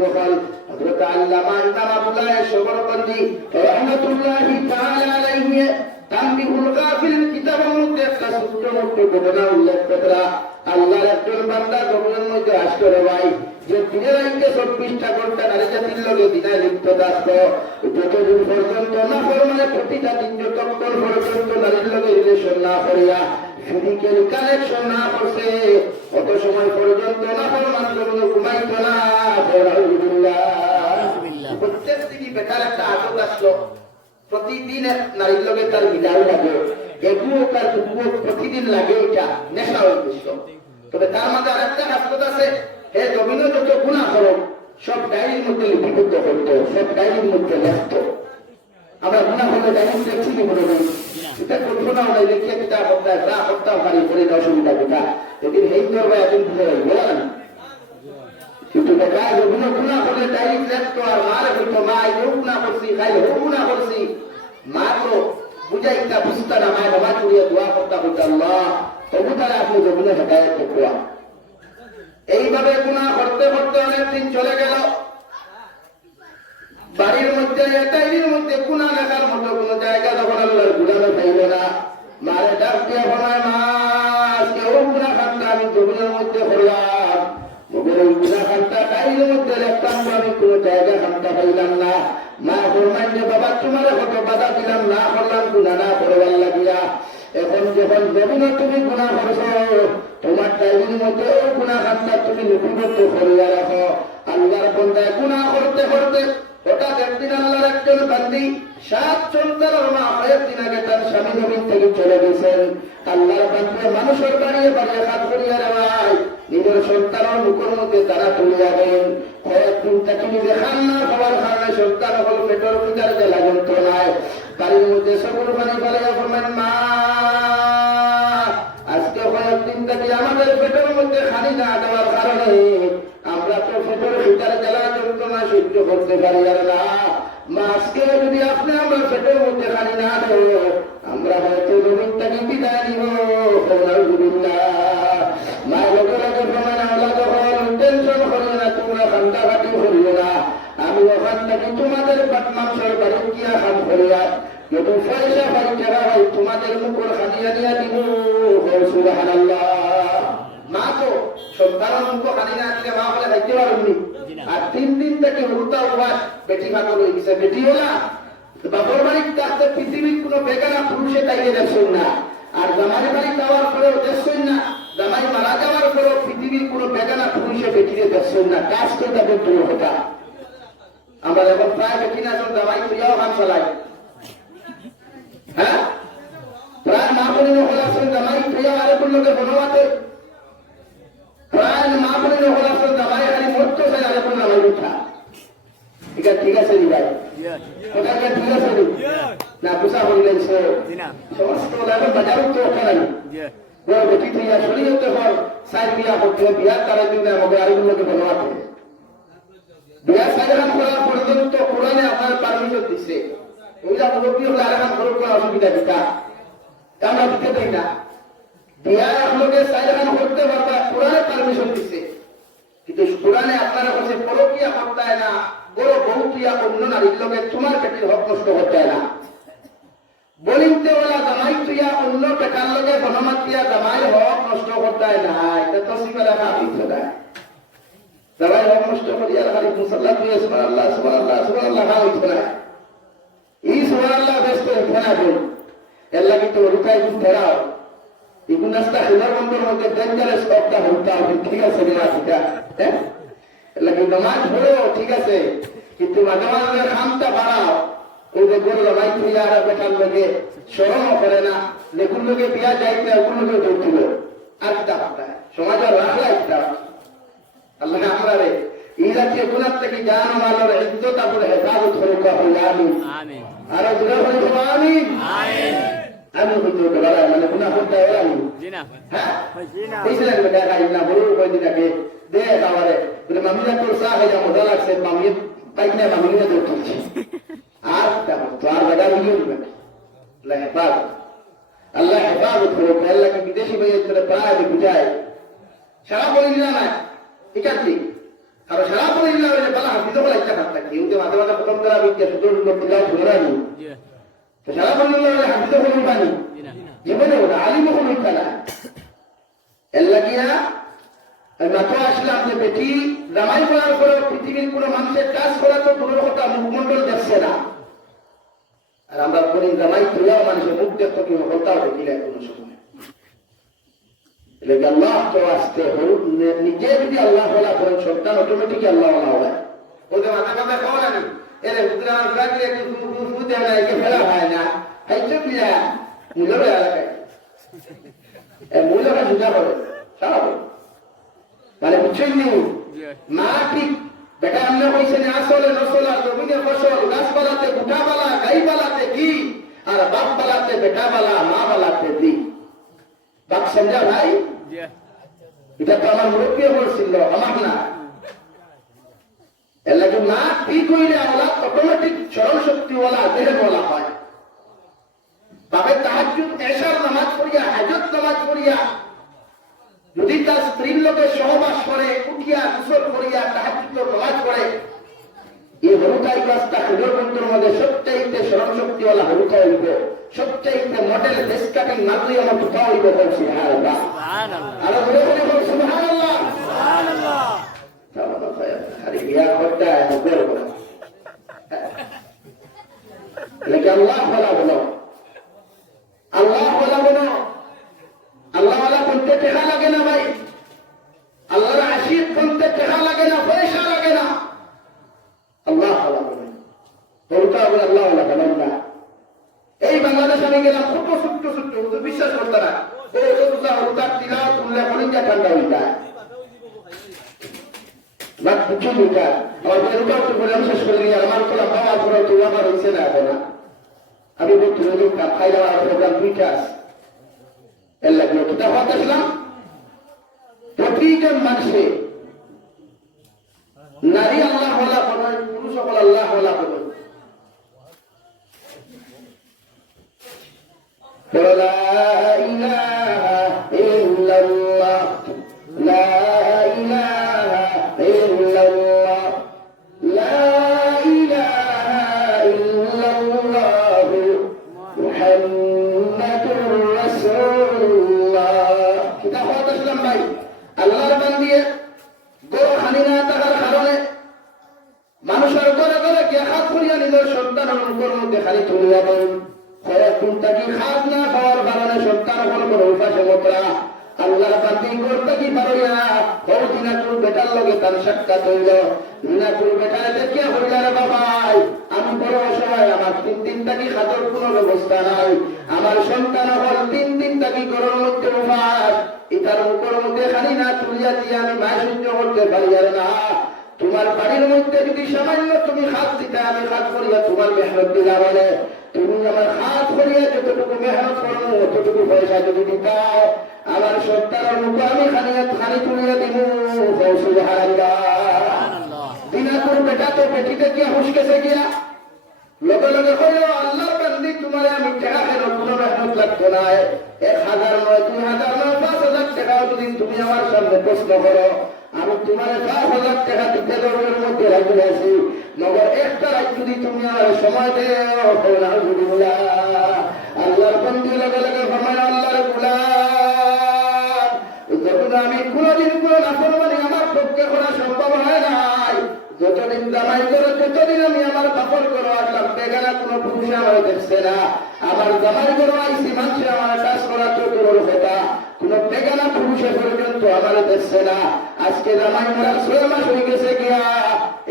দখল হযরত আল্লামা ইমাম সবরকন্দি রহমাতুল্লাহি তাআলা আলাইহি তানবিহুল গাফিল কিতাবের মধ্যে একটা ছোট্ট মোট্ট ঘটনা উল্লেখ করা আল্লাহর একজন বান্দা মধ্যে যে চব্বিশটা ঘণ্টা নারী জাতির দিনায় লিপ্ত যতদিন পর্যন্ত না মানে প্রতিটা দিন যতক্ষণ পর্যন্ত নারীর রিলেশন না করিয়া ফিজিক্যাল কানেকশন না করছে, অত সময় পর্যন্ত না জমিনে ঘুমাইতো না। বেকার একটা আদত আসলো। প্রতিদিন এক নারীর লগে তার মিলাও লাগে। এগুলো তার দুপুর প্রতিদিন লাগে এটা নেশা গেছিল তবে তার মাঝে আরেকটা হাসপাত আছে। হে জমিনে যত গুণা করো সব ডায়েরির মধ্যে লিপিবদ্ধ করতো সব ডায়েরির মধ্যে লেখত আমরা গুণা করলে ডায়েরি দেখছি কি মনে করি? এটা করব না আমরা লিখে কিতা হত্যা যা হত্যা পারি করে অসুবিধা কোথা এদিন হেই করবে একদিন ভুলে বলেন কিন্তু দেখা যেগুলো গুণা করলে ডাইরেক্ট লেখতো আর মারে বলতো মা এই গুণা করছি, খাই হো গুণা করছি। মা তো বুঝাইতা বুঝতা না মায়ের বাবা চুড়িয়ে দোয়া করতা বলতো আল্লাহ, তবু তারা আপনি জমিনে হেদায়ত করবা এইভাবে গুণা করতে করতে অনেকদিন চলে গেল। বাড়ির মধ্যে এটাইর মধ্যে গুণা লেখার মতো কোন জায়গা যখন আল্লাহর গুণানো পাইল না। মারে ডাক দিয়ে মা কেউ গুণা খানটা আমি জমিনের মধ্যে করলাম মগের ওই গুণা তো আমি কোন জায়গা খানটা পাইলাম না। বাবা তোমার কত বাধা দিলাম, না করলাম করবার লাগিয়া এখন যখন জমিনে তুমি গুণা করছ, তোমার ডাইরির মধ্যে ওই গুণা খানটা তুমি লিপিবদ্ধ করিয়া রাখো। আল্লাহর বন্ধায় গুণা করতে করতে হঠাৎ একদিন আল্লাহর একজন বান্দি সাত সন্তানের মা কয়েকদিন আগে তার স্বামী নবীন থেকে চলে গেছেন, আল্লাহর বান্দি মানুষের বাড়িয়ে হাত করিয়া নিজের সন্তানের মুখের মধ্যে তারা তুলিয়া দেন কয়েকদিন তাকে নিজে খান না খাবার কারণে সন্তান হল পেটের ভিতরে জ্বালা যন্ত্রণায় বাড়ির মধ্যে সকল মা, আজকে কয়েকদিন আমাদের পেটের মধ্যে খানি না দেওয়ার কারণে আমরা তো পেটের ভিতরে জ্বালা যন্ত্রণা সহ্য করতে পারি আর না। মা, আজকে যদি আপনি আমরা পেটের মধ্যে খানি না দেব আমরা হয়তো জমিনটাকে বিদায় নিব। মায়ের লগে লগে প্রমাণ না না। মা তো না দিলে মা বলে, খাইতে পারবনি আর তিন দিন থেকে উল্টা উপবাস বেটি পাগল হয়ে গেছে। বেটিও না বাবার বাড়ির কাছে পৃথিবীর কোনো বেগানা পুরুষে তাইয়ে দেখছেন না। আর জামাই বাড়ি যাওয়ার পরেও দেখছেন না, জামাই মারা যাওয়ার পরেও পৃথিবীর কোনো বেগানা পুরুষে বেটিরে দেখছেন না। কাজ তো তাদের দূর হতা আমরা এখন প্রায় বেটি না সব জামাই প্রিয়াও হাত চালাই। হ্যাঁ? প্রায় মা বোনের হলাসন জামাই প্রিয় আরেকজন লোকের বনবাতে প্রায় মা বোনের হলাসন জামাই খালি মরতো সে আরেকজন জামাই উঠা ঠিক আছে ঠিক আছে রি ভাই? গিয়ে ঠিক আছে রি না কুসা বললেন সে সমস্ত এখন বাজার তো ওখানে বড় বেটি তুই শরীর হতে পর সাইড বিয়া করতে বিয়ার অসুবিধা দিতা আমরা দিতে পারি না। বিয়া আপনাকে সাইডখান করতে পারবা কোরআনে পারমিশন দিচ্ছে কিন্তু কোরআনে আপনারা কাছে পরকিয়া করতে হয় না, বড় বহুকিয়া অন্য নারীর লোকের তোমার পেটের হক নষ্ট করতে হয় না। বলিতে ওলা জামাই তুইয়া অন্য পেটার লগে বনমাতিয়া জামাই হক নষ্ট করতে হয় না এটা তো হক নষ্ট করিয়া তুই সুমান আল্লাহ ব্যস্ত ফেরা বল এল্লা কিন্তু রুকাই গুণ ফেরাও। এগুলো নাস্তা হিলার বন্ধুর মধ্যে ডেঞ্জারাস কথা হইতে হবে ঠিক আছে রে রাখিটা হ্যাঁ? নামাজ পড়ো ঠিক আছে? কিন্তু মাঝে মাঝে খামটা বাড়াও। ওই যে বলল ভাই তুই আর বেটার লোকে সরমও করে না। লেগুন লোকে বিয়া যাইতে ওগুলো লোকে ধরছিল আর ভাবনা? সমাজের রাখলা একটা আল্লাহ আমরা রে ইরাকে গুনার থেকে জান মালের ইজ্জত আপন হেফাজত করে কহ আমিন আমিন। আর জোরে কহ আমিন। আমিন। আমি হইতে হতে পারে মানে গুনাহ করতে হয় আমি জি না হ্যাঁ জি না বড় কই দিনাকে দে খাবারে বলে মামিনা তোর চা খাইয়া মজা লাগছে মামি পাইনা মামিনা তোর তুলছি আর তেমন বেটা বুঝিয়ে দিবেন আল্লাহ হেফাজত আল্লাহ হেফাজত করো আল্লাহকে বিদেশি ভাইয়ের প্রায় বুঝায় সারা বলি না ঠিক আছে আর সারা বলি বলে বলা করা সারা বন্ধুরা হাফিজ হল পানি জীবনে ওটা আলিম হল না এর লাগিয়া আমি মাত্র আসলাম যে বেটি রামাই করার পরে পৃথিবীর কোনো মানুষের কাজ করা তো কোনো কথা মুখমন্ডল দেখছে না আর আমরা বলি জামাই তুইয়াও মানুষের মুখ দেখতো কি হতাও দেখিলে কোনো সময় এলাকি আল্লাহ তো আসতে হোক নিজে যদি আল্লাহ বলা করেন সন্তান অটোমেটিক আল্লাহ বলা হয় ওদের মাথা কথা খাওয়া লাগে এরে বুঝলে আমার ফ্লাইটে একটু ফু দেয় না একে ফেলা হয় না হাইচো পিয়া মূল্য বেড়া লাগে মূল্যটা সোজা করে সারা মানে বুঝছেন নি মা ঠিক বেটা আমরা কইছেন আসলে নসলা জমিনে ফসল গাছপালাতে গুটাবালা গাইবালাতে কি আর বাপ বালাতে বেটা বালা মা বালাতে দি বাপ সমঝা ভাই এটা তো আমার মুরব্বী বলছিল আমার না ঠিক আল্লাহ অটোমেটিক স্মরণ শক্তি ওলা দেহে বলা হয় তাহাজুদ এশার নামাজ পড়িয়া হাজত নামাজ পড়িয়া যদি তার স্ত্রীর লোকের সহবাস করে উঠিয়া করিয়া নামাজ পড়ে এই হরুকাই গাছটা হৃদয়বন্ধুর মধ্যে সবচাইতে স্মরণ শক্তিওয়ালা হরুকা হইব সবচাইতে মডেল দেশ কাটিং মাগলি আমার কোথাও হইব বলছি হ্যাঁ আরও ধরে ধরে বল সুবহান আল্লাহ খালি বিয়া করতে নব্বই বলো লেকিন আল্লাহ বলা বলো আল্লাহ বলা বলো আল্লাহ বলা বলতে টেকা লাগে না ভাই আল্লাহর আশিক বলতে টেকা লাগে না পয়সা লাগে না আল্লাহ বলা বলে বলতে হবে আল্লাহ বলা বলেন না এই বাংলাদেশ আমি গেলাম ছোট্ট ছোট্ট ছোট্ট হুজুর বিশ্বাস করতে না ও রোজা রোজা তিলা তুললে কলিজা ঠান্ডা হয়ে যায় বাট কিছু দুটা আমার বলে রোজা তো বলে শেষ করে দিয়ে আমার তো বাবা করে তো আমার হয়েছে না এখন আমি বলছি রোজা কাপ খাই দেওয়ার প্রোগ্রাম দুইটা আছে এর লাগলো কিতাব হাতে আসলাম প্রতিজন মানুষে নারী আল্লাহ হলা বলেন পুরুষ সকল আল্লাহ হলা বলেন لا إله إلا الله لا বেটার সাক্ষাৎ হইল দিনাকুর বেটারে দেখে হইলা রে বাবাই? আমি বড় অসহায়, আমার তিন দিন থাকি খাতর কোনো ব্যবস্থা নাই? আমার সন্তান হল তিন দিন থাকি ঘরের মধ্যে উপাস? ইতার মুখের মধ্যে খালি না তুলিয়া দিয়ে আমি মায় সহ্য করতে পারি আর না। তোমার বাড়ির মধ্যে যদি সামান্য তুমি হাত দিতে, আমি হাত করিয়া তোমার মেহনত দিলা বলে। তুমি আমার হাত করিয়া যতটুকু মেহনত করব ততটুকু পয়সা যদি দিতাও, আমার সত্তার মুখ আমি খালি খালি তুলিয়া বেটা তো পেটিতে গিয়া হুসকেছে গিয়া, লগে লগে কইল আল্লাহ বান্দি, তোমার আমি টাকা কেন কোনো মেহনত লাগতো না? এক হাজার নয়, দুই হাজার নয়, পাঁচ হাজার টাকাও যদি তুমি আমার সামনে প্রশ্ন করো। আমি তোমার পাঁচ হাজার টাকা দিতে দরবের মধ্যে রাখি আছি। মগর একটা রাত যদি তুমি আমার সময় দেও আল্লাহর বন্দি লগে লগে ফরমায় আল্লাহর গুলাম। যখন আমি কোনোদিন কোনো নাফরমানি আমার পক্ষে করা সম্ভব হয় নাই যতদিন জামাই করো, ততদিন আমি আমার বাপর করো আসলাম। বেগানা কোনো পুরুষ আমার দেখছে না। আমার জামাই করো আইসি মানুষ আমার কাজ করা তো দূরের কোন বেগানা পুরুষে পর্যন্ত আমার দেখছে না। আজকে জামাই মরার ছয় মাস হয়ে গেছে গিয়া।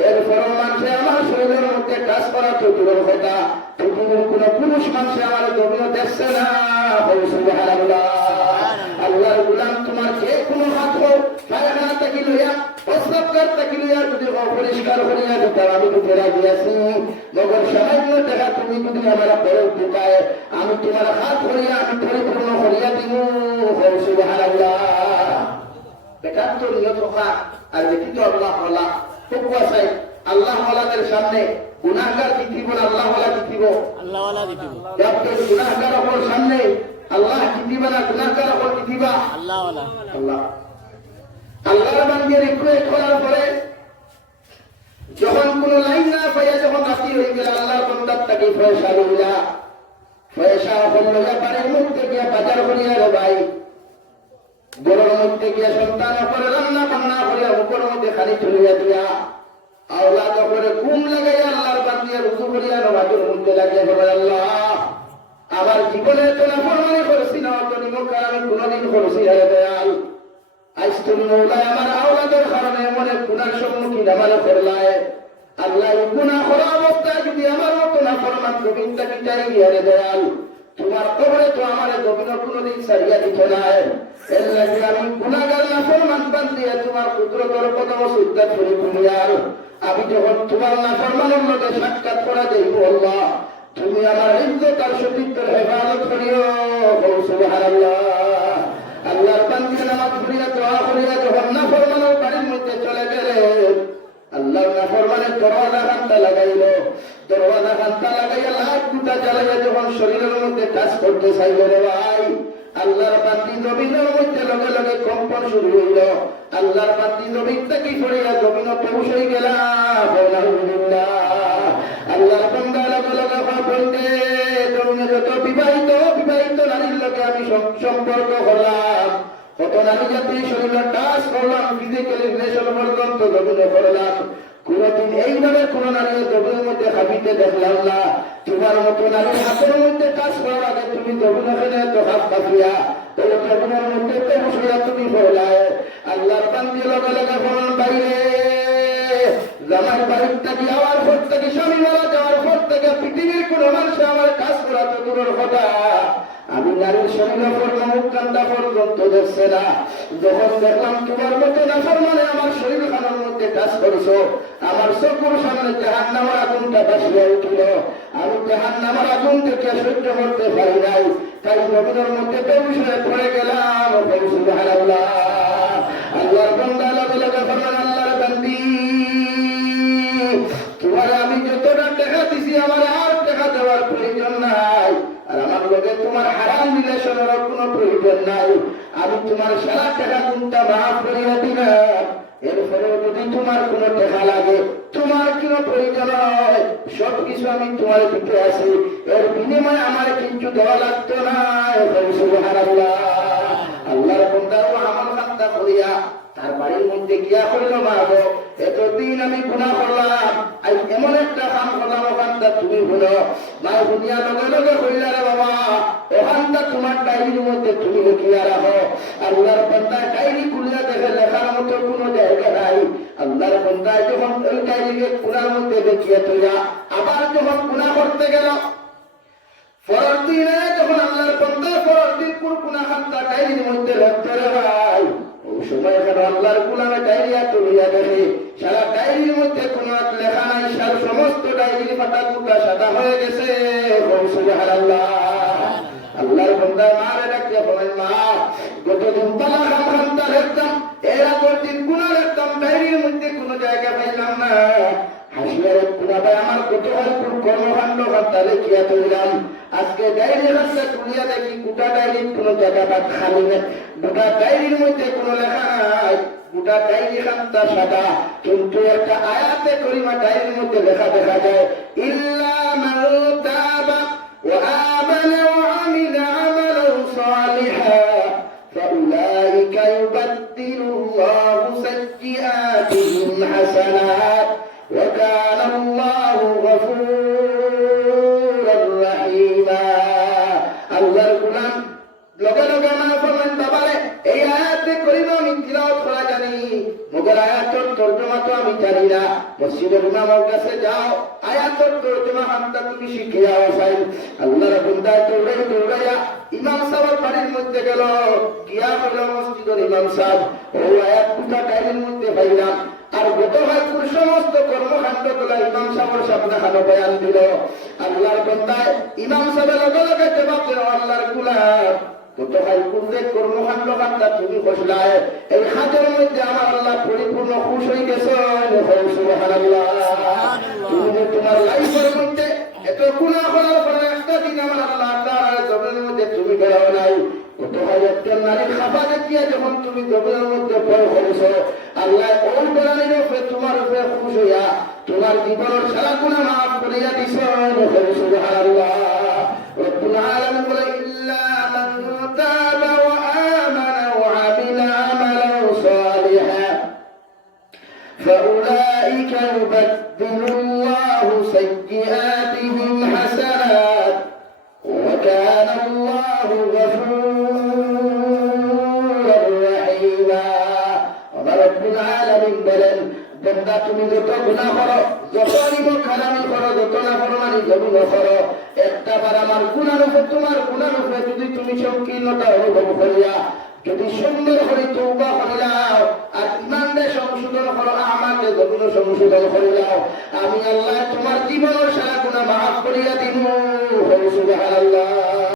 এরপর মানুষে আমার শরীরের মধ্যে কাজ করা তো দূরের পৃথিবীর কোন পুরুষ মানুষে আমার জমিও দেখছে না। আল্লাহর গুলাম তোমার যে কোনো হাত হোক পায়খানা থেকে লইয়া প্রস্তাবকার থেকে যদি অপরিষ্কার করিয়া দিতাম আমি তো ফেরা দিয়েছি মগর সামান্য টাকা তুমি যদি আমার পরে ঢুকায় আমি তোমার হাত করিয়া আমি পরিপূর্ণ করিয়া দিব বেটার তো নিয়ত রক্ষা আর দেখি আল্লাহ আল্লাহ খুব কুয়াশায় আল্লাহ আল্লাহদের সামনে গুনাহগার কি না আল্লাহ আল্লাহ কি আল্লাহ অপর সামনে আল্লাহ কি না গুনাহগার অপর আল্লাহ আল্লাহ। আল্লাহর বান্দির রিকোয়েস্ট করার পরে যখন কোন লাইন না পাইয়া যখন হয়ে গেলে আল্লাহর বন্দার তাকে পয়সা লইলা পয়সা হল বাড়ির মধ্যে গিয়া বাজার করিয়া রে ভাই। গরুর মধ্যে গিয়া সন্তান করে রান্না বান্না করিয়া মুখের মধ্যে খালি চলিয়া দিয়া। আওলাদ করে ঘুম লাগাইয়া আল্লাহর বান্দিয়া রুজু করিয়া নবাজের মধ্যে লাগিয়া বলে, আল্লাহ, আমার জীবনে না ফরমানি করেছি না অত নিমকার আমি কোনোদিন করেছি হে দয়াল আজ মৌলায় আমার আওলাদের কারণে মনে গুণার সম্মুখীন আমার করলায় আল্লাহ গুণা করা অবস্থায় যদি আমার মতো না ফরমান গোবিন্দা চাই গিয়া দয়াল। তোমার কবরে তো আমার গোবিন্দ কোনোদিন সারিয়া দিত নাই এর লাগে আমি গুণাগার না ফরমান বান দিয়ে তোমার কুদরতর কদম সিদ্ধা করে দুনিয়ার আমি যখন তোমার না ফরমানের মধ্যে সাক্ষাৎ করা যাইব, আল্লাহ, তুমি আমার ইজ্জত আর সতীত্বের হেফাজত করিও। সুবহানাল্লাহ। আল্লাহর বান্দি নামাজ পড়িয়া দোয়া দুটা জ্বালাইয়া যখন শরীরের মধ্যে কাজ করতে চাইল রে ভাই, আল্লাহর বান্দি জমিনের মধ্যে লগে লগে কম্পন শুরু হইল। আল্লাহর বান্দি জমিন থেকে পড়িয়া জমিন পৌঁছ হয়ে গেলাম। আল্লাহর লগে লগে বলতে জমিনে যত বিবাহিত বিবাহিত নারীর লগে আমি সম্পর্ক করলাম। কত নারী জাতি শরীরে টাচ করলাম রিলেশন পর্যন্ত জমিনে করলাম। কোনদিন এইভাবে কোন নারী জমির মধ্যে হাবিতে দেখলাম না। তোমার মতো নারীর হাতের মধ্যে কাজ করার আগে তুমি জমিন ওখানে তো হাত পাতিয়া ওই জমিনের মধ্যে তো বসিয়া তুমি বলায়, আল্লাহর বান্দি লগে লগে বাইরে জামাই বাড়ির থেকে থেকে, স্বামী মারা যাওয়ার থেকে পৃথিবীর কোন মানুষ আমার কাজ করা তো দূরের কথা। আমি নারীর শরীরে পড়ল মুখ কান্দা পর্যন্ত দেখছে না। যখন দেখলাম, তোমার মতো না মানে আমার শরীর খানার মধ্যে কাজ করছ। আমার চকুর সামনে জাহান নামার আগুনটা বাসিয়ে উঠিল। আমি জাহান নামার আগুন থেকে সহ্য করতে পারি নাই। তাই নবীনের মধ্যে বেউসে পড়ে গেলাম। সুবহানাল্লাহ। আল্লাহর বন্দা লগে লগে আল্লাহর বান্দি। লগে তোমার হারাম রিলেশনের কোনো প্রয়োজন নাই। আমি তোমার সারা টাকা কোনটা মাফ করিয়া দিলাম এরপরে যদি তোমার কোনো টাকা লাগে, তোমার কোনো প্রয়োজন হয়, সবকিছু আমি তোমার দিতে আছি এর বিনিময়ে আমার কিছু দেওয়া লাগতো না। সুবহানাল্লাহ। তার বাড়ির মধ্যে গিয়া করিল মা গো, এতদিন আমি গুণা করলাম। আজ এমন একটা কাম করলাম, ওখানটা তুমি হলো মা দুনিয়া লগে লগে হইলা রে বাবা, ওখানটা তোমার ডায়েরির মধ্যে তুমি লিখিয়া রাখো। আল্লাহর বন্দা ডায়েরি খুলিয়া দেখে লেখার মতো কোনো জায়গা নাই। আল্লাহর বন্দা যখন ওই ডায়েরিকে গুণার মধ্যে দেখিয়া তুইয়া আবার যখন গুণা করতে গেল পরের দিনে যখন আল্লাহর বন্দা পরের দিন কোন কোন হাতটা ডায়েরির মধ্যে রাখতে রে ওই সময় যেন আল্লাহর গুলামে ডায়রিয়া তুলিয়া দেখে সারা ডায়েরির মধ্যে কোন লেখা নাই, সার সমস্ত ডায়েরির পাতা টুকা সাদা হয়ে গেছে। আল্লাহর বন্দা মারে ডাকিয়া বলেন, মা, গতদিন তালা দেখিয়া তুলিলাম আজকে ডায়েরি রাস্তা তুলিয়া দেখি গোটা ডায়েরির কোনো জায়গাটা খালি নেই? গোটা ডায়েরির মধ্যে কোনো লেখা নাই। গোটা ডায়েরি খান্তা সাদা। কিন্তু একটা আয়াতে করিমা ডায়েরির মধ্যে লেখা দেখা যায়, ইল্লা মান ওয়া আমানা ওয়া আমিলা আমালান সালিহান তর্জমা হামটা তুমি শিখিয়া আসাই আল্লাহর বন্দা দৌড়ে দৌড়াইয়া ইমাম সাহেবের বাড়ির মধ্যে গেল। গিয়া হলো মসজিদের ইমাম সাহেব, ও আয়াত দুটা টাইমের মধ্যে পাইলাম আর গত হয় সমস্ত কর্মকাণ্ডগুলা লগে লগে জবাব দিল, আল্লাহর গুলাম। হয় পূর্বে তুমি বসলায় এই হাতের মধ্যে আমার আল্লাহ পরিপূর্ণ খুশ হয়ে গেছে। সুবহানাল্লাহ। তুমি তোমার লাইফের মধ্যে এত গুণা করার পরে একটা দিন আমার আল্লাহ জমিনের মধ্যে তুমি বেরো নাই। একটা নারী দেখিয়া যখন তুমি মধ্যে ভয় করেছ আল্লাহ ওই বেড়ানির উপরে তোমার উপরে খুশ হইয়া তোমার জীবনের সারা গুণা মাফ করিয়া দিছ। সুবহানাল্লাহ। রব্বুল আলামিন বলে বন্দা, তুমি যত গুনাহ করো, যত নিম খারামি করো, যত না করো মানে জমিন করো। একটা বার আমার গুনার উপর তোমার গুনার উপরে যদি তুমি সংকীর্ণতা অনুভব করিয়া, যদি সুন্দর করে তৌবা করিলাও আর ইমানকে সংশোধন করো, আমাকে জমিন সংশোধন করিলাও আমি আল্লাহ তোমার জীবনের সারা গুণা মাফ করিয়া দিব সুবহানাল্লাহ।